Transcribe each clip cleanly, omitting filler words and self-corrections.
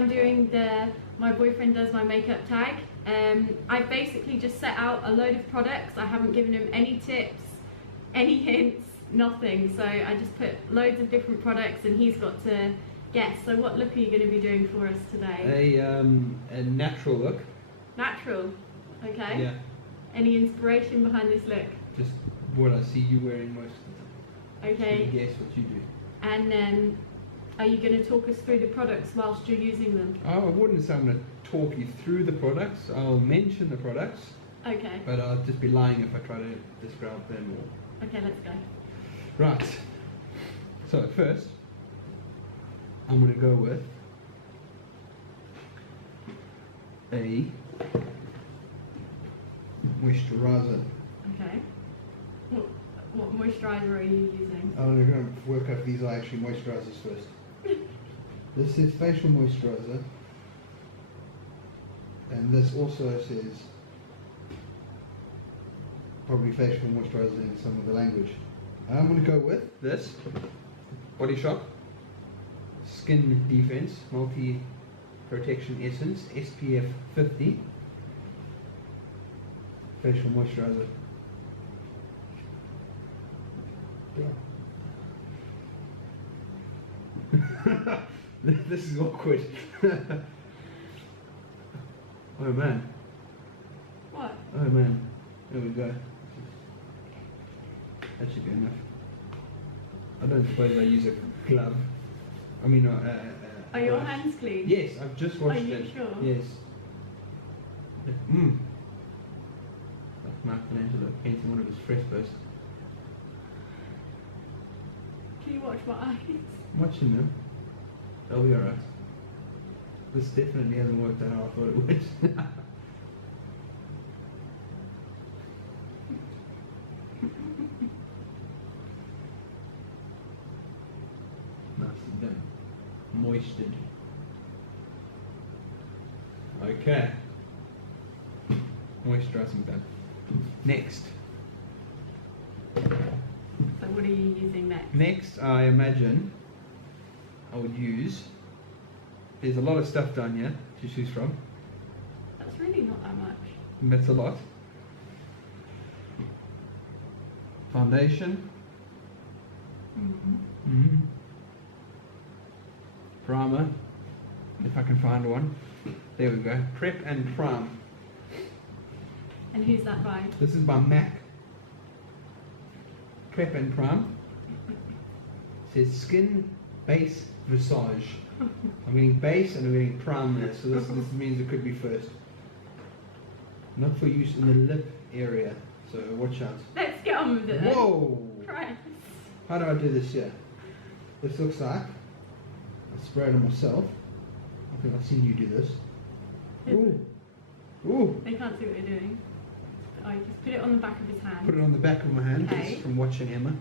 I'm doing the my boyfriend does my makeup tag. I basically just set out a load of products. I haven't given him any tips, any hints, nothing. So I just put loads of different products and he's got to guess. So what look are you going to be doing for us today? A natural look. Natural, okay. Yeah. Any inspiration behind this look? Just what I see you wearing most of the time. Okay. So guess what you do. And then, are you going to talk us through the products whilst you're using them? Oh, I wouldn't say I'm going to talk you through the products. I'll mention the products. Okay. But I'll just be lying if I try to describe them or... Okay, let's go. Right. So first, I'm going to go with a moisturizer. Okay. What moisturizer are you using? I'm going to work out if these are actually moisturizers first. This is facial moisturizer, and this also says probably facial moisturizer in some of the language. I'm going to go with this Body Shop Skin Defense Multi Protection Essence SPF 50 facial moisturizer. Yeah. This is awkward. Oh man. What? Oh man. There we go. That should be enough. I don't suppose I use a glove. I mean, are your hands clean? Yes, I've just washed it. Are you sure? Yes. Like Michelangelo painting one of his frescoes. Can you watch my eyes? I'm watching them. They'll be alright. This definitely hasn't worked out how I thought it would. Nicely done. Moistened. Okay. Moisturizing done. Next. So what are you using next? Next, I imagine I would use. There's a lot of stuff down here to choose from. That's really not that much. And that's a lot. Foundation. Primer, if I can find one. There we go. Prep and Prime. And who's that by? This is by MAC. Prep and Prime. It says Skin Base Visage. I'm getting base and I'm getting prime there, so this means it could be first. Not for use in the lip area, so watch out. Let's get on with it then. Whoa! Christ. How do I do this here? This looks like I spray it on myself. I think I've seen you do this. Ooh! Ooh! They can't see what you're doing. Oh, you just put it on the back of his hand. Put it on the back of my hand, Okay. just from watching Emma.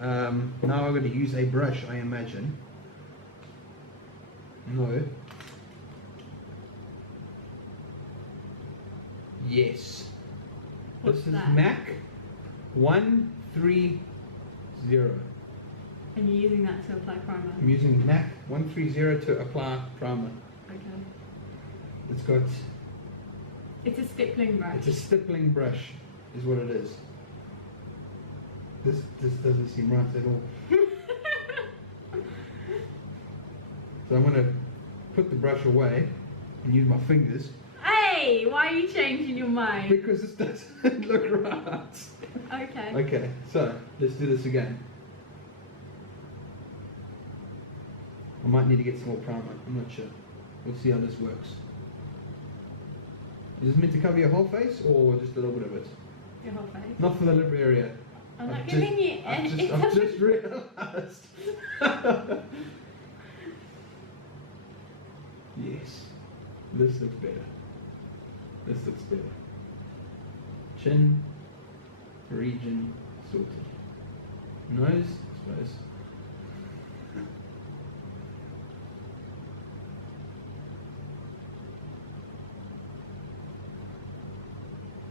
Now I'm going to use a brush, I imagine. No. Yes. What's this is that? MAC 130. And you're using that to apply primer? I'm using MAC 130 to apply primer. Okay. It's got... It's a stippling brush. It's a stippling brush, is what it is. This doesn't seem right at all. So I'm going to put the brush away and use my fingers. Hey! Why are you changing your mind? Because this doesn't look right. Okay. Okay, so let's do this again. I might need to get some more primer, I'm not sure. We'll see how this works. Is this meant to cover your whole face or just a little bit of it? Your whole face. Not for the lip area. I'm not giving you any. I've just realised. Yes. This looks better. This looks better. Chin region sorted. Nose, I suppose.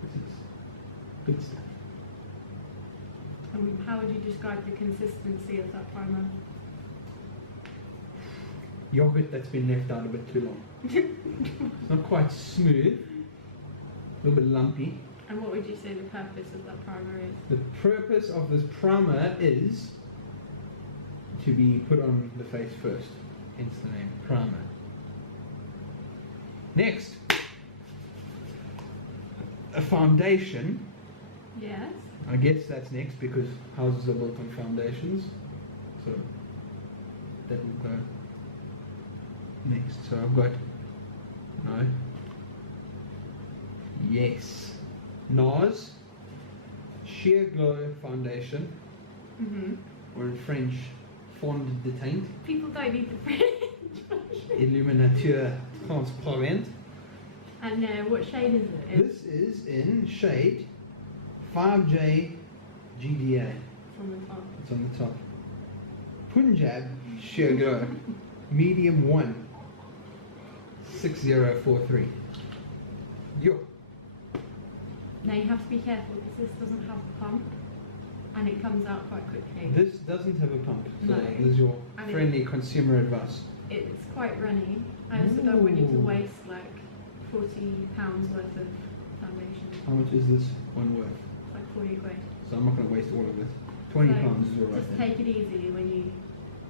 This is good stuff. How would you describe the consistency of that primer? yogurt that's been left out a bit too long. It's not quite smooth, a little bit lumpy. And what would you say the purpose of that primer is? The purpose of this primer is to be put on the face first, hence the name primer. Next, a foundation. Yes. I guess that's next because houses are built on foundations, so that will go next. So I've got no, yes, NARS Sheer Glow Foundation, or in French, Fond de Teint, People don't need the French version. Illuminateur Transparent. And what shade is it? This is in shade 5J GDA. It's on the top. It's on the top. Punjab Sheer Glow, medium 1, 6043. Yo. Now you have to be careful because this doesn't have a pump and it comes out quite quickly. This doesn't have a pump, so No. this is your And friendly consumer advice. It's quite runny. I also don't want you to waste like £40 worth of foundation. How much is this one worth? It's like 40 quid. So I'm not going to waste all of it. £20 So is alright just then. take it easy when you...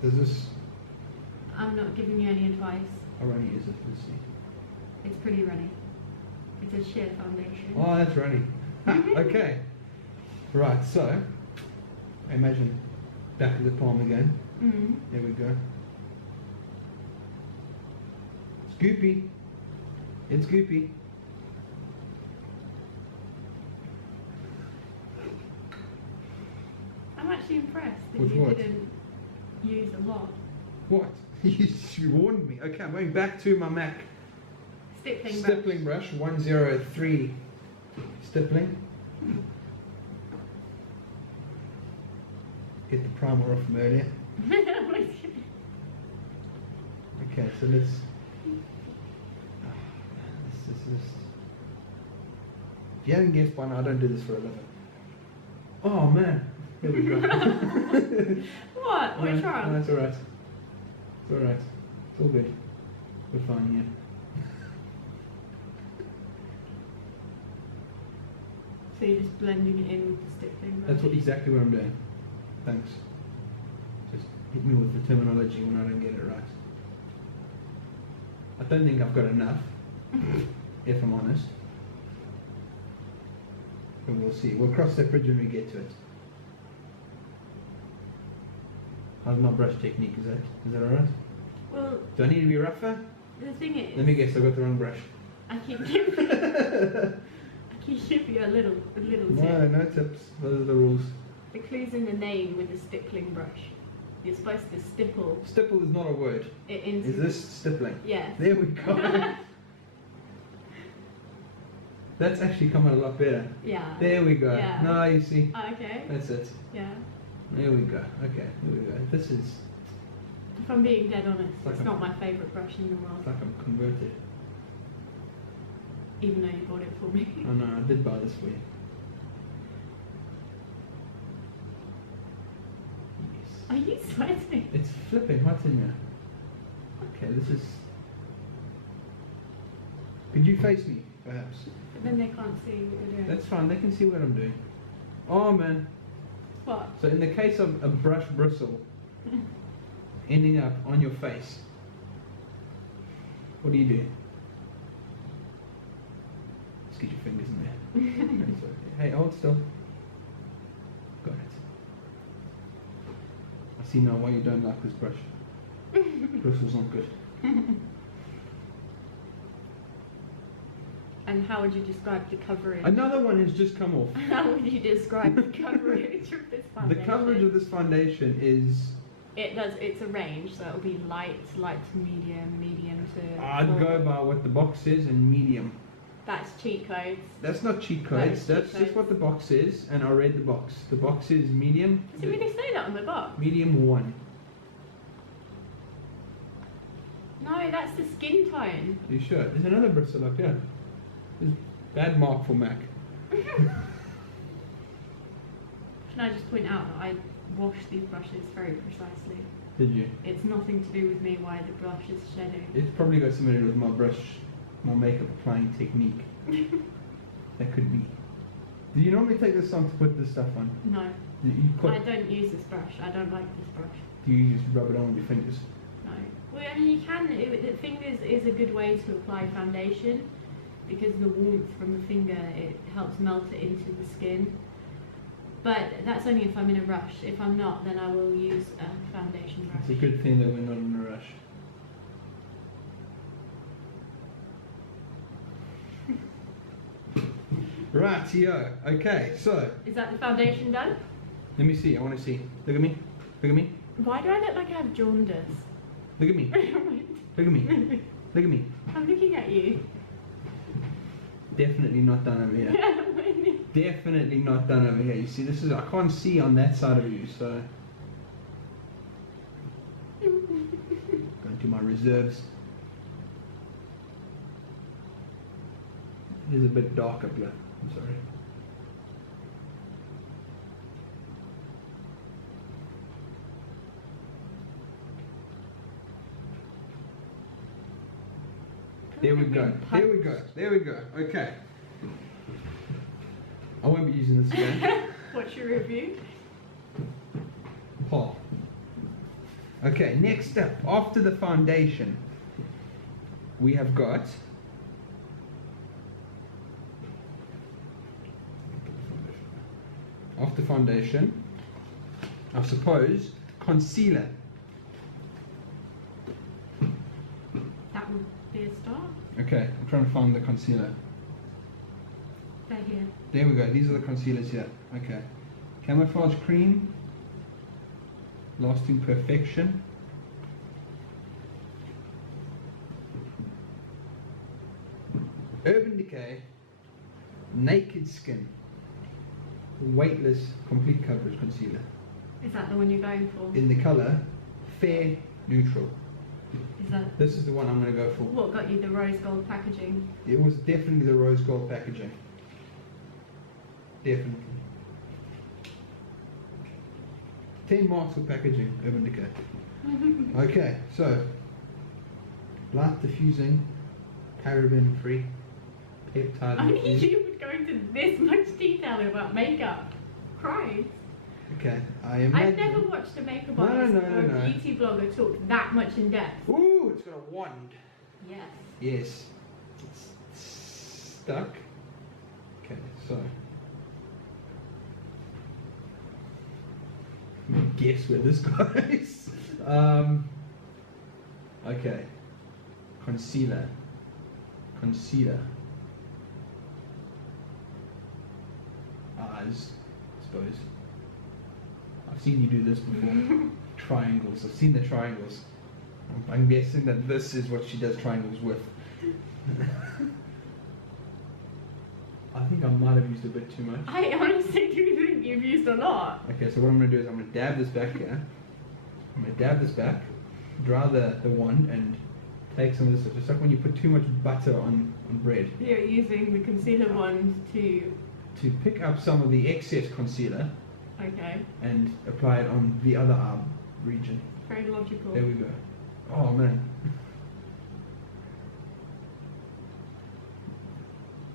Does this... I'm not giving you any advice. How runny is it? Let's see. It's pretty runny. It's a sheer foundation. Oh, that's runny. Okay. Right, so... Imagine back of the palm again. There we go. Scoopy. It's goopy. I'm actually impressed that With you what? didn't use a lot. What? You warned me. Okay, I'm going back to my Mac. Stippling brush. Stippling brush, 103 stippling. Get the primer off from earlier. Okay, so let's... This is just... If you haven't guessed by now, I don't do this for a living. Oh man! Here we go. What? What's No, wrong? it's alright. It's alright. It's all good. We're fine here. So you're just blending it in with the stippling brush? That's exactly what I'm doing. Thanks. Just hit me with the terminology when I don't get it right. I don't think I've got enough, if I'm honest. But we'll see. We'll cross that bridge when we get to it. How's my brush technique? Is that alright? Well, Do I need to be rougher? the thing is... Let me guess, I got the wrong brush. I keep giving you a little tip. No tips. Those are the rules. The clue's in the name with the stippling brush. You're supposed to stipple Stipple is not a word. it into... Is this stippling? Yes. There we go. That's actually come out a lot better. Yeah. There we go. Yeah. No, you see. Oh, okay. That's it. Yeah. There we go. Okay, here we go. This is... If I'm being dead honest, Like it's a- not my favourite brush in the world. It's like I'm converted. Even though you bought it for me. Oh no, I did buy this for you. Yes. Are you sweating? It's flipping hot in here. Okay, this is... Could you face me, perhaps? But then they can't see what you're doing. That's fine, they can see what I'm doing. Oh man. What? So in the case of a brush bristle ending up on your face, what do you do? Just get your fingers in there. It's okay. Hey, hold still. Got it. I see now why you don't like this brush. Bristle's not good. And how would you describe the coverage? Another one has just come off. How would you describe the coverage of this The foundation? coverage of this foundation is... It's a range, so it'll be light to medium, medium to... I'd full. go by what the box says and medium. That's cheat codes. That's not cheat That codes, is cheat that's just codes. what the box says, and I read the box. The box is medium. Does it really say that on the box? Medium 1. No, that's the skin tone. Are you sure? There's another bristle up here. There's bad mark for Mac. Can I just point out that I wash these brushes very precisely? Did you? It's nothing to do with me why the brush is shedding. It's probably got something to do with my brush, my makeup applying technique. That could be. Do you normally take this on to put this stuff on? No. I don't use this brush. I don't like this brush. Do you just rub it on with your fingers? No. Well, I mean, you can. The fingers is a good way to apply foundation because the warmth from the finger, it helps melt it into the skin. But that's only if I'm in a rush. If I'm not, then I will use a foundation brush. It's a good thing that we're not in a rush. Rightio. Okay, so. Is that the foundation done? Let me see. I want to see. Look at me. Look at me. Why do I look like I have jaundice? Look at me. Look at me. Look at me. I'm looking at you. Definitely not done over here. Definitely not done over here. You see, this is, I can't see on that side of you, so. Going to my reserves. It is a bit dark up here. I'm sorry. There we go. There we go. There we go. Okay. I won't be using this again. What's your review? Paul. Okay, next up, after the foundation, we have got after foundation, I suppose, concealer. That would be a start. Okay, I'm trying to find the concealer. They're here. There we go, these are the concealers here. Okay. Camouflage cream, lasting perfection. Urban Decay, Naked Skin, weightless complete coverage concealer. Is that the one you're going for? In the colour Fair Neutral. Is that This is the one I'm going to go for. what got you the rose gold packaging? It was definitely the rose gold packaging. Definitely. 10 marks for packaging, Urban Decay. Okay, so light diffusing, paraben free, peptide. Only you would go into this much detail about makeup. Christ. Okay, I imagine. I've never watched a makeup No, artist no, or no, a no. beauty blogger talk that much in depth. Ooh, it's got a wand. Yes. Yes. It's stuck. Okay, so. Let me guess where this goes. Okay. Concealer. Concealer. Eyes, I suppose. I've seen you do this before. Triangles. I've seen the triangles. I'm guessing that this is what she does triangles with. I think I might have used a bit too much. I honestly do think you've used a lot. Okay, so what I'm going to do is I'm going to dab this back here. I'm going to dab this back, dry the wand, and take some of this, just like when you put too much butter on bread. You're using the concealer wand to... To pick up some of the excess concealer Okay. and apply it on the other arm region. Very logical. There we go. Oh man.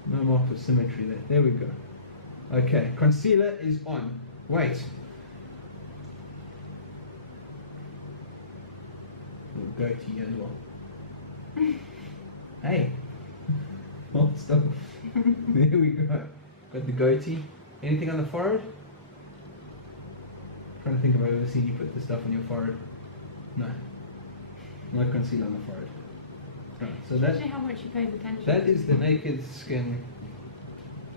No mark of symmetry there. There we go. Okay, concealer is on. Wait. Little goatee as well. Hey. Hold still. There we go. Got the goatee. Anything on the forehead? Trying to think if I've ever seen you put this stuff on your forehead. No. No concealer on the forehead. Right, so that, Especially how much you paid attention. that is the Naked Skin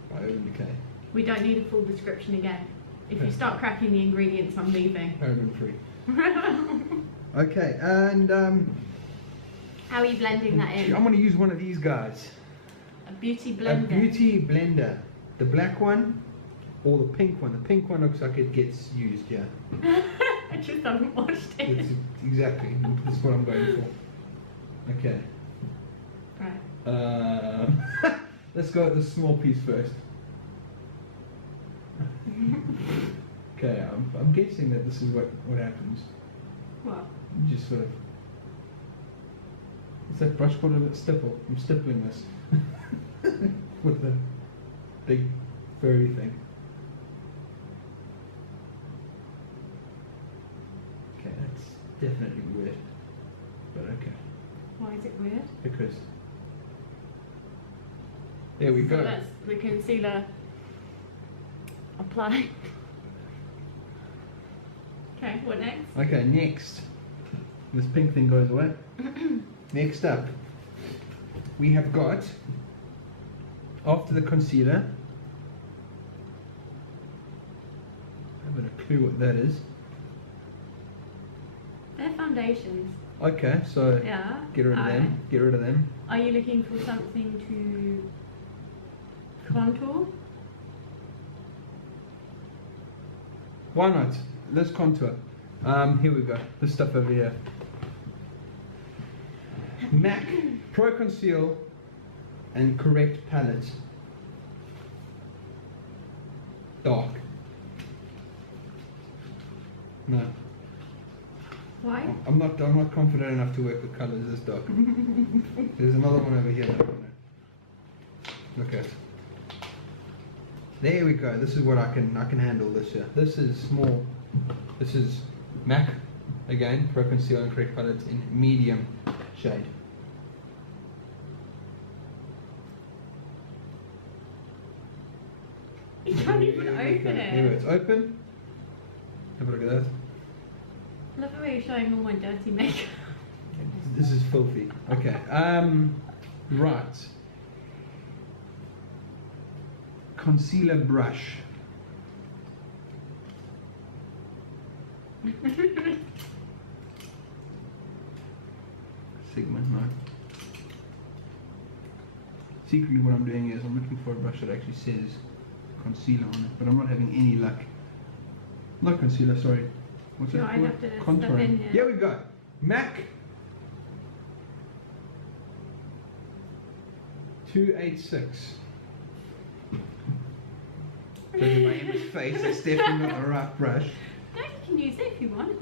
by Urban Decay. We don't need a full description again. If you Okay. start cracking the ingredients, I'm leaving. Paraben free. Okay, and How are you blending that in? I'm going to use one of these guys. A beauty A blender. beauty blender. The black one or the pink one. The pink one looks like it gets used, yeah. I just haven't watched it. It's exactly. That's what I'm going for. Okay. Right. Let's go at the small piece first. Okay, I'm guessing that this is what happens. What? You just sort of. Is that brush called a stipple? I'm stippling this with the big furry thing. Okay, that's definitely weird, but okay. Why is it weird? Because there we So go. that's the concealer applied. Okay, what next? Okay, next. This pink thing goes away. Next up, we have got, after the concealer, I haven't a clue what that is. They're foundations. Okay, so Yeah. get rid of them. Get rid of them. Are you looking for something to contour? Why not? Let's contour. Here we go. This stuff over here. MAC Pro Conceal and Correct Palette. Dark. No. Why? I'm not confident enough to work with colours this dark. There's another one over here. Look at. There we go. This is what I can handle this year. This is small. This is MAC again, Pro Conceal and Correct Palette in medium shade. You can't even open Here it. it's open. Have a look at that. I love the way you're showing all my dirty makeup. This is filthy. Okay. Right. Concealer brush. Sigma, no. Secretly what I'm doing is I'm looking for a brush that actually says concealer on it, but I'm not having any luck. Not concealer, sorry. What's No, it I'd called? have to step Contouring. in here. Here we go. MAC 286. Judging by Emma's face, it's definitely not a right brush. No, you can use it if you want.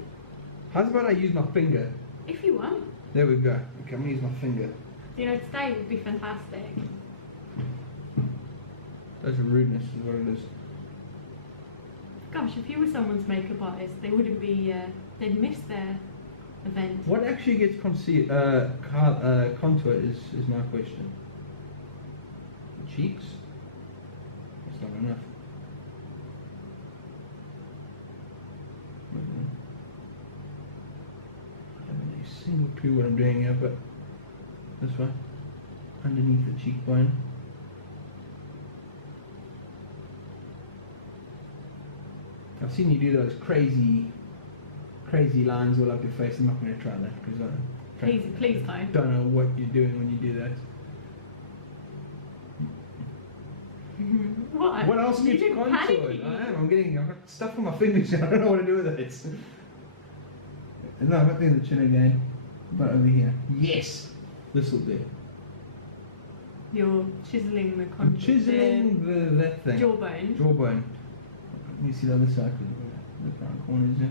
How's about I use my finger? If you want. There we go. Okay, I'm gonna use my finger. You know, today would be fantastic. That's a rudeness, is what it is. Gosh, if you were someone's makeup artist, they wouldn't be, they'd miss their event. What actually gets contour is my question. The cheeks? That's not enough. I haven't a single clue what I'm doing here, but this one, underneath the cheekbone. I've seen you do those crazy lines all up your face. I'm not going to try that because Please I don't. don't know what you're doing when you do that. What? What else You gets didn't contoured? panic. I've got stuff on my fingers. I don't know what to do with it. No, I'm not doing the chin again. But over here. Yes! This will do. You're chiseling the I'm contour. chiseling that thing. Jawbone. Jawbone. You see the other side? The front corners, yeah.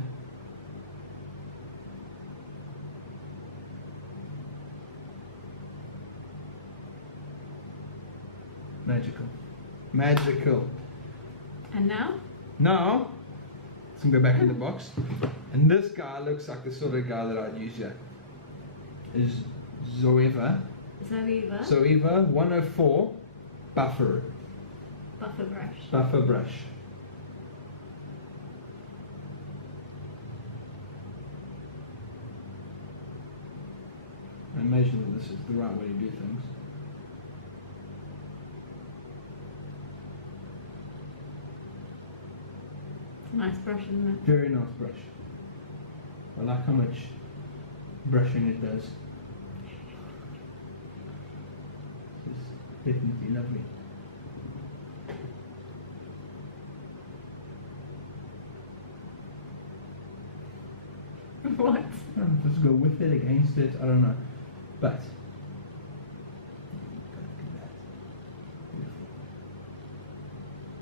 Magical. Magical. And now? Now, let's go back in the box. And this guy looks like the sort of guy that I'd use here. Is Zoeva. Zoeva 104 Buffer. Buffer brush. Buffer brush. I imagine that this is the right way to do things. Nice brush, isn't it? Very nice brush. I like how much brushing it does. It's definitely lovely. What? Let's go with it, against it, I don't know. But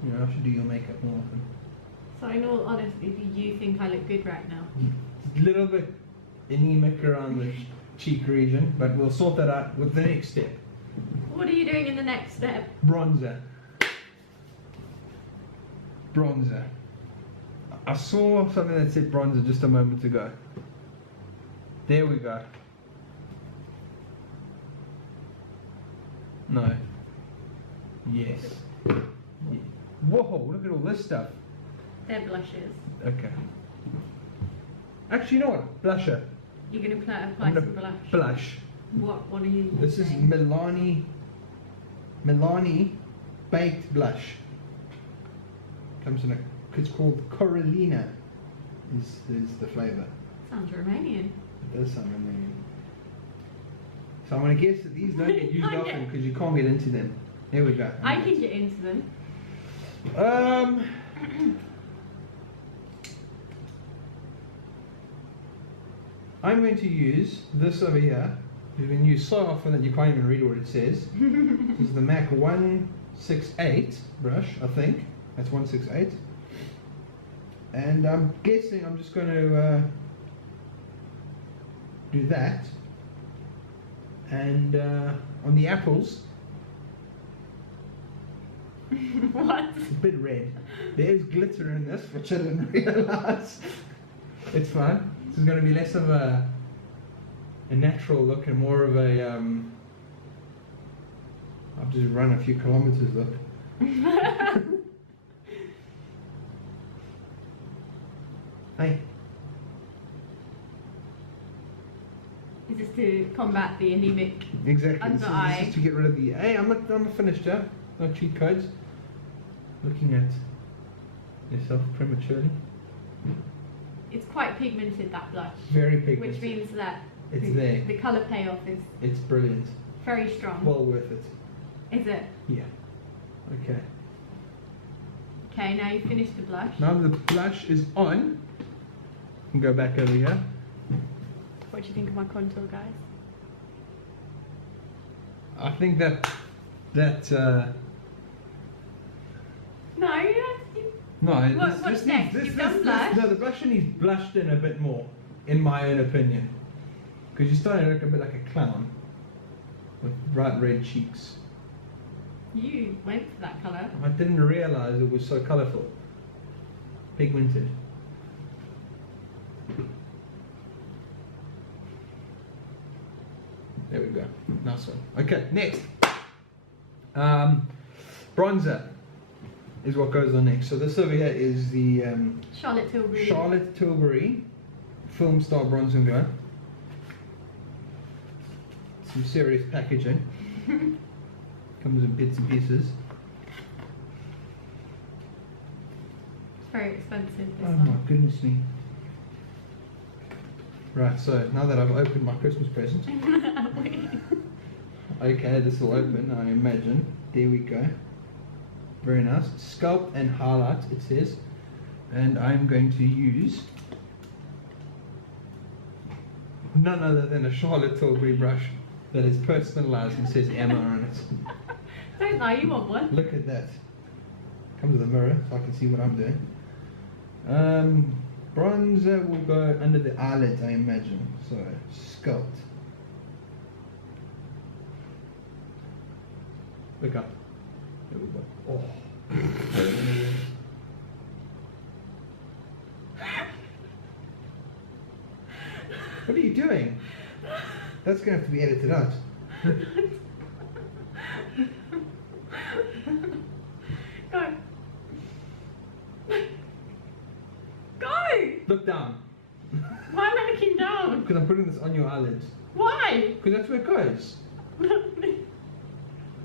you know, I should do your makeup more often. So in all honesty, do you think I look good right now? A little bit anemic around the cheek region, but we'll sort that out with the next step. What are you doing in the next step? Bronzer. Bronzer. I saw something that said bronzer just a moment ago. There we go. No. Yes. Yeah. Whoa, look at all this stuff. They're blushes. Okay. Actually, you know what? Blusher. You're going to apply I'm some gonna blush. Blush. What are you This is saying? Milani baked blush. Comes in a. It's called Coralina. Is the flavour. Sounds Romanian. It does sound Romanian. So I'm going to guess that these don't get used Okay. often because you can't get into them. There we go. I can get into them. I'm going to use this over here. You've been used so often that you can't even read what it says. This is the MAC 168 brush, I think. That's 168. And I'm guessing I'm just going to do that. And on the apples, What? it's a bit red. There is glitter in this, which I didn't realise. It's fine. This is going to be less of a natural look and more of a I've just run a few kilometers look. Hey, Is this to combat the anemic? exactly. Under This eye. is to get rid of the. Hey, I'm a finished yeah. No cheat codes. Looking at yourself prematurely. It's quite pigmented, that blush. Very pigmented. Which means that It's there. the colour payoff is It's brilliant. very strong. Well worth it. Is it? Yeah. Okay. Okay, now you've finished the blush. Now the blush is on. You can go back over here. What do you think of my contour, guys? I think that No, you no. What's next? You've done blush? No, the blush needs blushed in a bit more, in my own opinion, because you're starting to look a bit like a clown with bright red cheeks. you went for that colour. I didn't realise it was so colourful, pigmented. There we go. Nice one. Okay, next. Bronzer is what goes on next. So this over here is the Charlotte Tilbury. Charlotte Tilbury Film Star Bronze and Glow. Some serious packaging. Comes in bits and pieces. It's very expensive, this Oh my one. goodness me. Right, so now that I've opened my Christmas present, okay, this will open, I imagine. There we go. Very nice. Sculpt and highlight, it says. And I'm going to use none other than a Charlotte Tilbury brush that is personalised and says Emma on it. Don't lie, you want one. Look at that. Come to the mirror so I can see what I'm doing. Bronzer will go under the eyelid, I imagine. So, sculpt. Look up. There we go. Oh. What are you doing? That's going to have to be edited out. Go. Go! Look down. Why am I looking down? Because I'm putting this on your eyelids. Why? Because that's where it goes.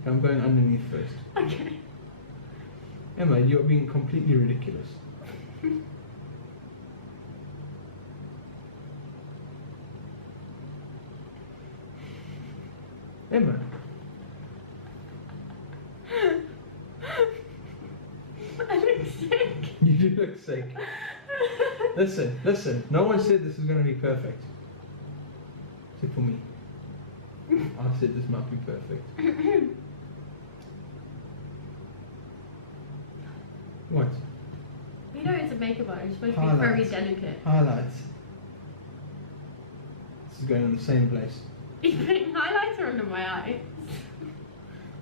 I'm going underneath first. Okay. Emma, you're being completely ridiculous. Emma. I look sick. You do look sick. Listen. No one said this is going to be perfect. Except for me. I said this might be perfect. What? You know it's a makeup art, it's supposed to be Highlights. very delicate. Highlights. is going in the same place. He's putting highlighter under my eyes.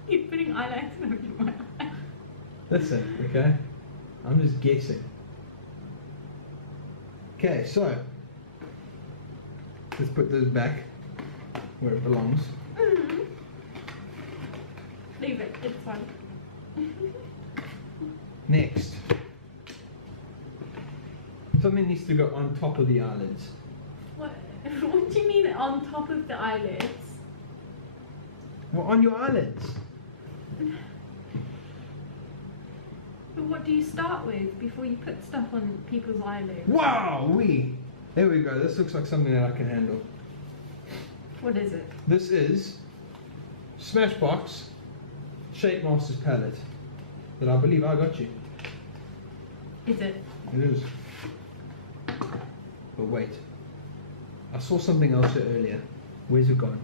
He's putting highlighter under my eyes. Listen, okay? I'm just guessing. Okay, so let's put this back where it belongs. Mm. Leave it, it's fine. Next, something needs to go on top of the eyelids. What do you mean on top of the eyelids? Well, on your eyelids. But what do you start with before you put stuff on people's eyelids? Wow, there we go. This looks like something that I can handle. What is it? This is Smashbox Shape Masters palette that I believe I got you. Is it? It is. But wait, I saw something else here earlier. Where's it gone?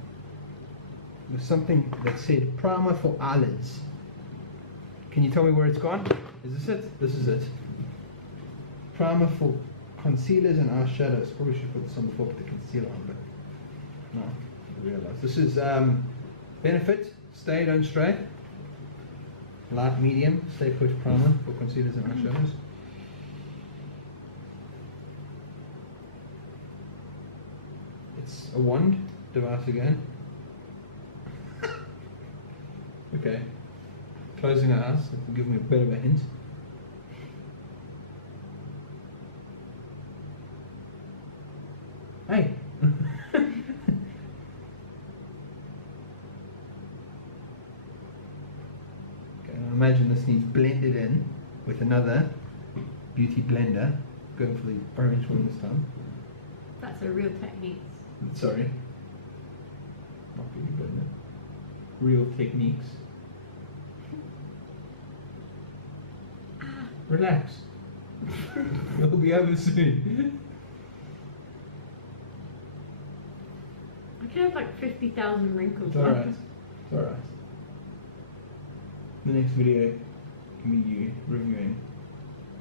There's something that said primer for eyelids. Can you tell me where it's gone? Is this it? This is it. Primer for concealers and eyeshadows. Probably should put this on before I put the concealer on, but no, I realised. This is Benefit Stay Don't Stray. Light medium stay put primer for concealers and eyeshadows. It's a wand device again. Okay, closing our eyes, that will give me a bit of a hint. Hey! I imagine this needs blended in with another beauty blender. Going for the orange one this time. That's a real technique. Sorry. Not beauty blender. Real techniques. Relax. It'll be over soon. I could have like 50,000 wrinkles. It's alright. It's alright. The next video can be you reviewing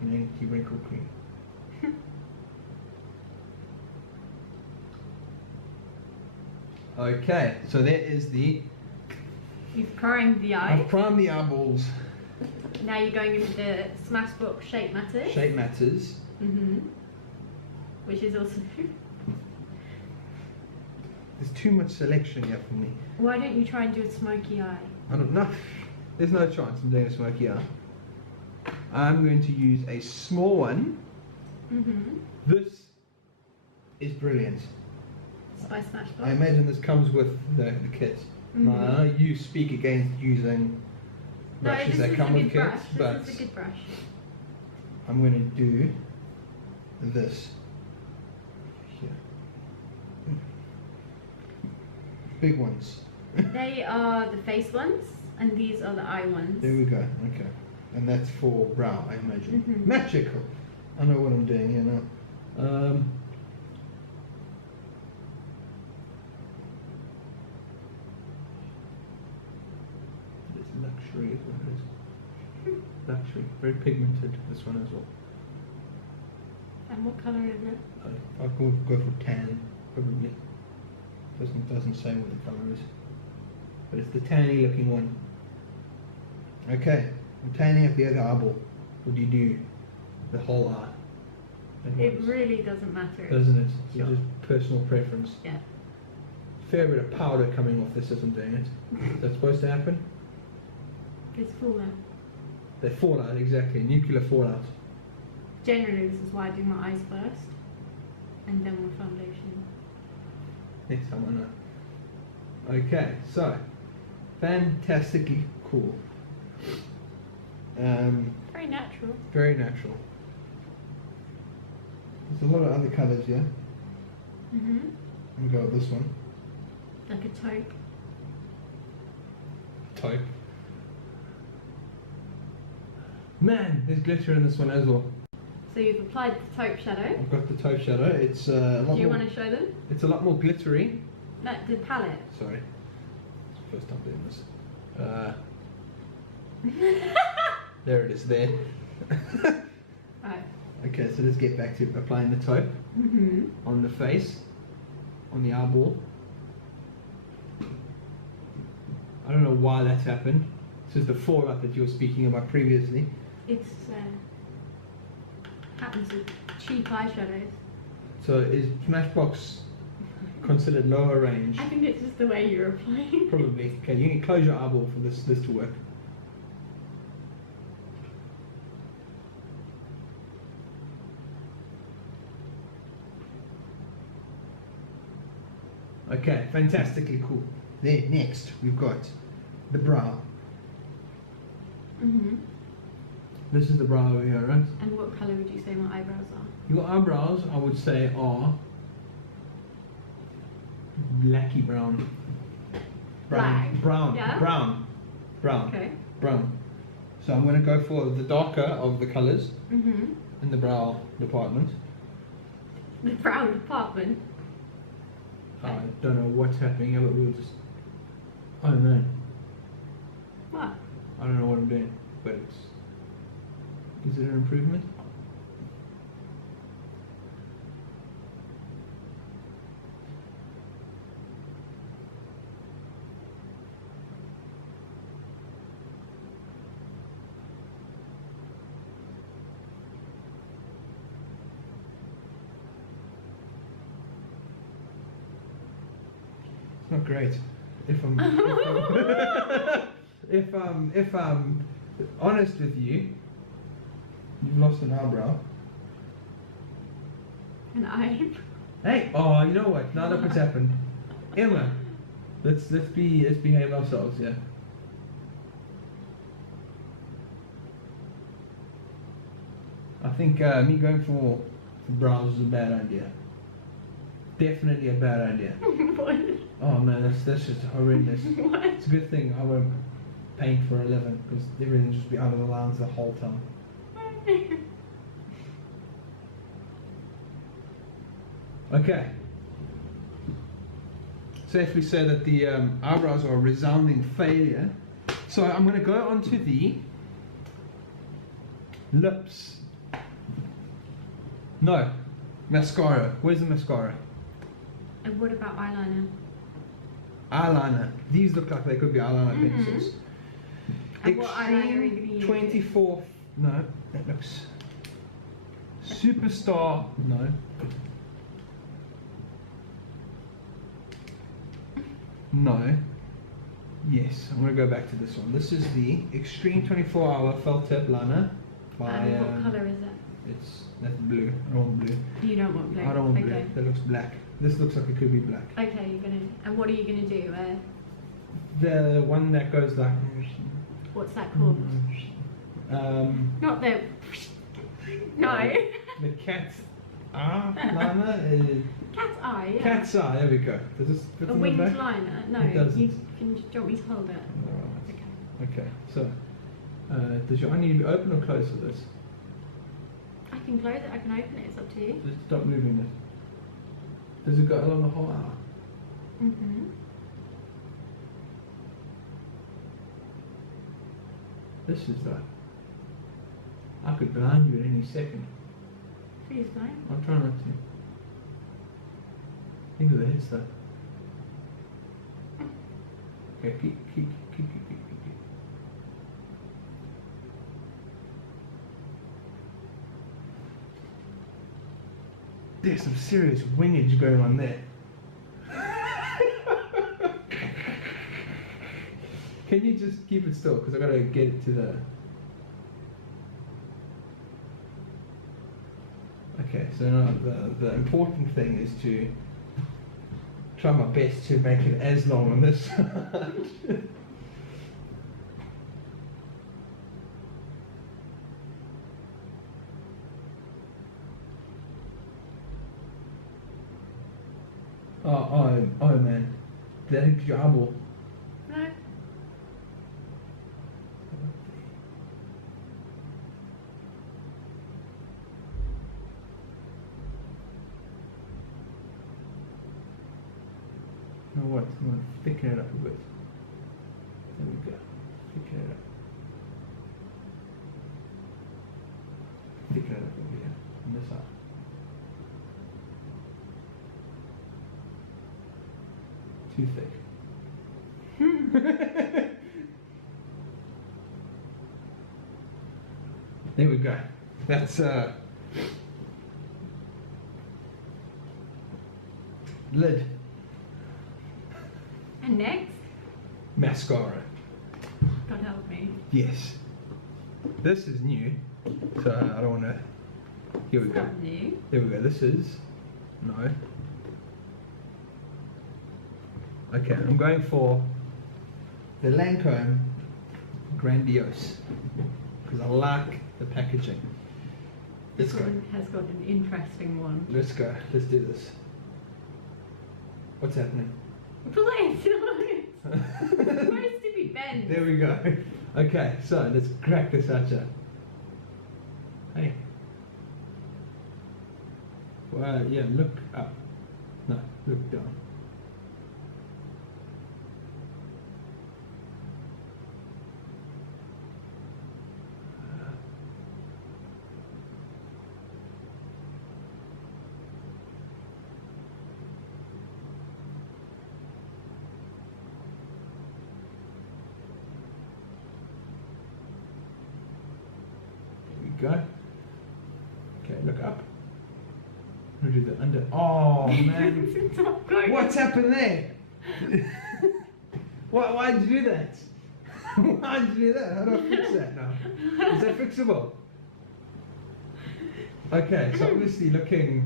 an anti-wrinkle cream. Okay, so that is the... You've primed the eye. I've primed the eyeballs. Now you're going into the Smashbox Shape Matters. Shape Matters. Which is also... There's too much selection here for me. Why don't you try and do a smoky eye? I don't know. There's no chance I'm doing a smoky eye. I'm going to use a small one. This is brilliant. It's by Smashbox. I imagine this comes with the kit. Now, I know you speak against using brushes that come with kits, but this is a good brush. I'm going to do this here. Big ones. They are the face ones, and these are the eye ones. There we go. Okay, and that's for brow, I imagine. Magical. I know what I'm doing here now. It's luxury is what it is. Luxury, very pigmented. This one as well. And what colour is it? I'll go for tan, probably. Doesn't say what the colour is, but it's the tanny looking one. Okay, I'm tanning up the other eyeball. Or do you do the whole eye? It really doesn't matter. Doesn't it? It's Sure. just personal preference. Yeah. Fair bit of powder coming off this isn't doing it. Is that supposed to happen? It's fallout. They fall out, exactly. Nuclear fallout. Generally, this is why I do my eyes first, and then my foundation. Next time I know. Okay, so fantastically cool. Very natural. Very natural. There's a lot of other colours here. I'm gonna go with this one. Like a taupe. Taupe. Man, there's glitter in this one as well. So you've applied the taupe shadow. I've got the taupe shadow. It's a lot Do you more, want to show them? It's a lot more glittery. No, the palette. Sorry, it's the first time doing this. There it is. There. Right. Okay, so let's get back to applying the taupe on the face. on the eyeball. I don't know why that's happened. This is the fallout that you were speaking about previously. It's happens with cheap eyeshadows. So is Smashbox considered lower range? I think it's just the way you're applying. Probably. Okay, you need to close your eyeball for this to work. Okay, fantastically cool. There, next we've got the brow. Mhm. This is the brow over here, right? And what colour would you say my eyebrows are? Your eyebrows, I would say, are blacky brown. Black? Brown. Yeah? Brown. Okay. Brown. So I'm going to go for the darker of the colours Mhm. in the brow department. The brown department. I don't know what's happening here, but we'll just... I don't know. What? I don't know what I'm doing, but it's... Is it an improvement? It's not great. If I'm honest with you, you've lost an eyebrow. An eye. Hey, oh, you know what? Now look what's happened. Emma, let's behave ourselves, yeah. I think me going for brows is a bad idea. Definitely a bad idea. What? Oh man, that's just horrendous. What? It's a good thing I won't paint for a living because everything will just be out of the lines the whole time. Okay. Safely say that the eyebrows are a resounding failure. So I'm going to go on to the lips. No, mascara. Where's the mascara? And what about eyeliner? Eyeliner. These look like they could be eyeliner pencils. And what eyeliner are you going to use? 24. No, that looks. Superstar. No. No. Yes, I'm going to go back to this one. This is the Extreme 24-Hour Felt Tip Liner by. And what colour is it? That's blue. I don't want blue. You don't want blue. I don't want Okay. blue. That looks black. This looks like it could be black. Okay, you're gonna. And what are you gonna do? The one that goes like. What's that called? Not the. No. The cat's eye liner is. Cat's eye. Yeah. Cat's eye. There we go. Does this fit A on the winged back? liner. No. It doesn't. You can. Do you want me to hold it? Alright. Okay. Okay. So, does your eye need to be open or closed for this? I can close it. I can open it. It's up to you. Just stop moving it. Does it go along the whole eye? Mhm. This is that. I could blind you at any second. Please don't. I'll try not to. Think of the head stuff. Okay, keep. There's some serious wingage going on there. Can you just keep it still? Because I gotta get it to the. Okay, so now the important thing is to try my best to make it as long on this side. Oh man, that is trouble. No. You know what? I'm going to thicken it up a bit. There we go. Thicken it up. Thicken it up over here. On this side. Too thick. There we go. That's lid. And next? Mascara. God help me. Yes. This is new, so I don't want to. Here we It's go. not new. There we go. This is no. Okay, I'm going for the Lancome Grandiose because I like the packaging. Let's This go. one has got an interesting one. Let's go. Let's do this. What's happening? Play it on it. It's supposed to be bent. There we go. Okay, so let's crack this at ya. Hey. Well, yeah, look up. No, look down. Go. Okay, look up. We'll do the under. Oh man, It's not going. what's happened there? Why did you do that? Why did you do that? How do I fix that now? Is that fixable? Okay, so obviously looking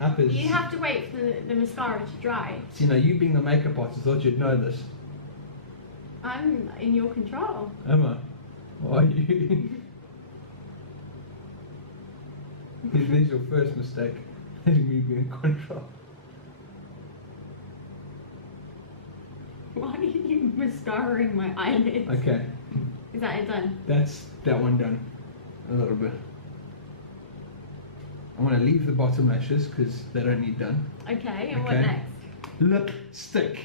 up is. You have to wait for the mascara to dry. So, you being the makeup artist, I thought you'd know this. I'm in your control. Emma, why are you? This is your first mistake, letting me be in control. Why are you mascaraing my eyelids? Okay, Is that it done? that's that one done. A little bit. I want to leave the bottom lashes because they don't need done. Okay, and Okay. what next? Lipstick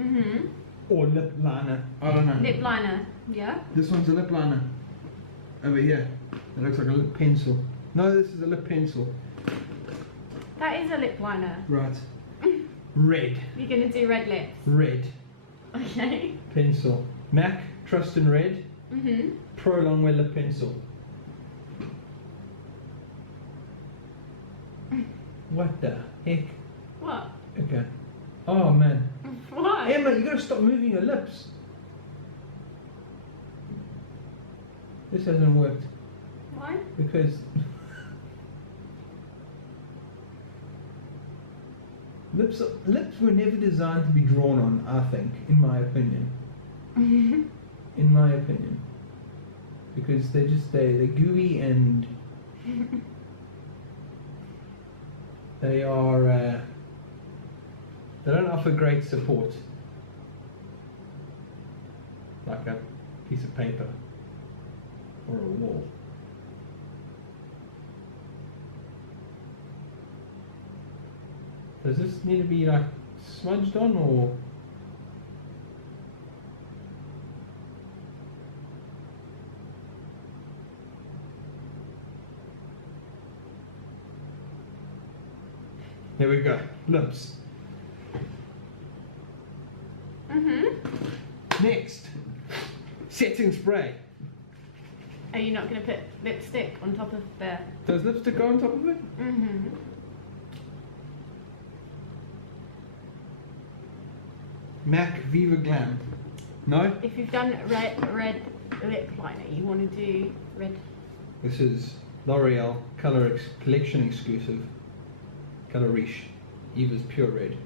Mm-hmm. or lip liner. I don't know. Lip liner, yeah? This one's a lip liner. Over here. It looks like a lip pencil. No, this is a lip pencil. That is a lip liner. Right. Red. You're gonna do red lips. Red. Okay. Pencil. MAC Trust in Red. Mm-hmm. Pro Longwear Lip Pencil. What the heck? What? Okay. Oh man. Why? Emma, you gotta stop moving your lips. This hasn't worked Why? because lips were never designed to be drawn on, I think, in my opinion. In my opinion. Because they're gooey and they are they don't offer great support like a piece of paper or a wall. Does this need to be like smudged on or? Here we go, lips. Mm-hmm. Next, setting spray. Are you not gonna put lipstick on top of the... Does lipstick go on top of it? Mm-hmm. MAC Viva Glam. No? If you've done red lip liner, you want to do red. This is L'Oreal Collection exclusive. Color Riche. Eva's Pure Red.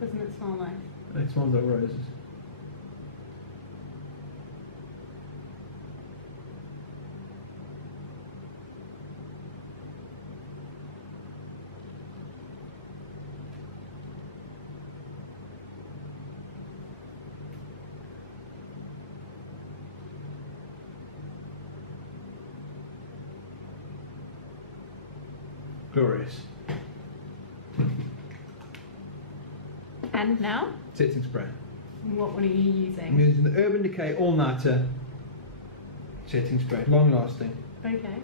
Doesn't it smell nice? It smells like roses. Glorious. And now? Setting spray. What one are you I'm using? using the Urban Decay All Nighter setting spray. Long lasting. Okay.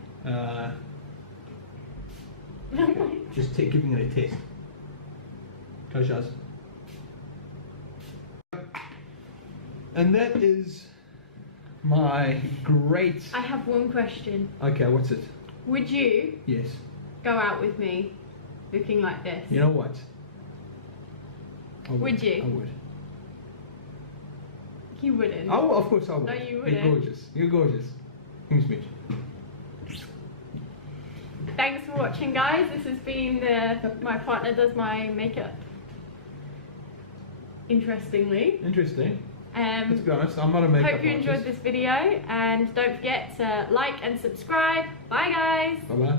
Just giving it a test. Go Shaz. And that is my great... I have one question. Okay, what's it? Would you Yes. go out with me looking like this? You know what? I Would you? I would. You wouldn't. Oh, of course I would. No, you You're wouldn't. gorgeous. You're gorgeous. Give me a smidge. Thanks for watching, guys. This has been my partner does my makeup. Interestingly. Interesting. Let's be honest, I'm not a makeup Hope you enjoyed artist. this video, and don't forget to like and subscribe. Bye, guys. Bye bye.